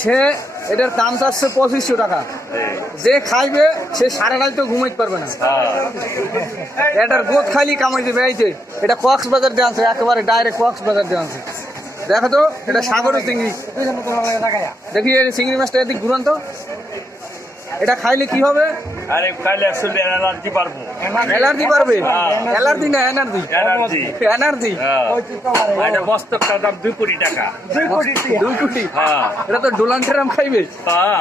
সে এটার দাম চাচ্ছে পঁচিশশো টাকা। যে খাইবে, সে সারা রাত তো ঘুমাইতে পারবে না। এটার গোদ খালি কামাই দেবে, এই যে, এটা কক্সবাজার দেওয়া আনছে, একেবারে ডাইরেক্ট কক্সবাজার দেওয়া আছে দেখো তো, এটা সাগরের চিংড়ি। দেখি চিংড়ি মাছটা এদিক ঘুরান তো। এটা খাইলে কি হবে? আরে খাইলে আসলে অ্যালার্জি পারব অ্যালার্জি পারবে। অ্যালার্জি না এনার্জি এনার্জি এনার্জি এটা মস্তকটার দাম দুই কোটি টাকা। দুই কোটি? হ্যাঁ। এটা তো ডোলান টেরাম খাইবে। হ্যাঁ।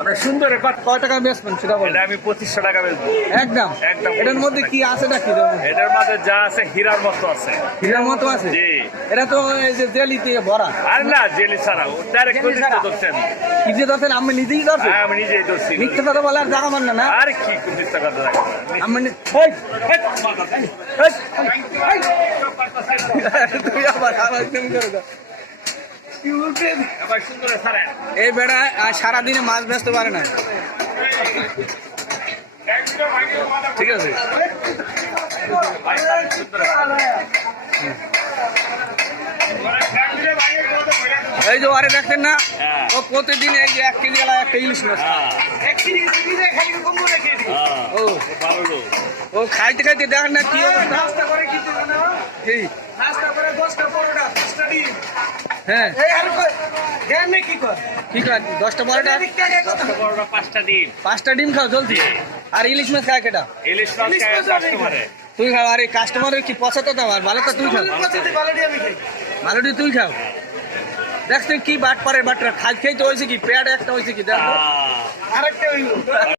আমরা সুন্দর কয় টাকা বেচবেন সেটা বলেন। এটা আমি পঁচিশশো টাকা বেচবো। একদম। একদম। এটার মধ্যে কি আছে না কি এটার মাঝে যা আছে হীরার মতো আছে। হীরার মতো আছে? জি। এটা তো এই যে জেলি দিয়ে ভরা। আর না জেলি ছাড়া ডাইরেক্ট জেলি ধরছেন। কি যে ধরছেন আমি নিজেই ধরছি? হ্যাঁ আমি নিজেই ধরছি। মিথ্যে কথা বলে আর জায়গা মান না আর কি মিথ্যা কথা লাগে আমি হেই, হেই, হেই। আবার আবার তুমি করে দাও। আবার সুন্দর ছাড়া এই বেড়া আর সারাদিনে মাছ বেচতে পারে না। ঠিক আছে? এই যে আরে দেখতেন না হ্যাঁ। ও প্রতিদিন এই যে এক কেজি এলা একটা ইলিশ মাছ খায়। হ্যাঁ। হ্যাঁ ও। ও খাইতে খাইতে দেখেন না কি অবস্থা। কি হ্যাঁ। কি দশটা বারোটা পাঁচটা ডিম। পাঁচটা ডিম খাও জলদি। আর ইলিশ মাছ খায় কেটা? ইলিশ মাছ তুই খাও আর এই কাস্টমারের কি পছন্দ দাও আর ভালো তো তুই খাও ভালোটি তুই খাও। দেখতে কি বাট পারে বাটরা খাই খেয়ে তো হয়েছে কি? পেয়ার একটা হয়েছে কি? দেখো। আহ।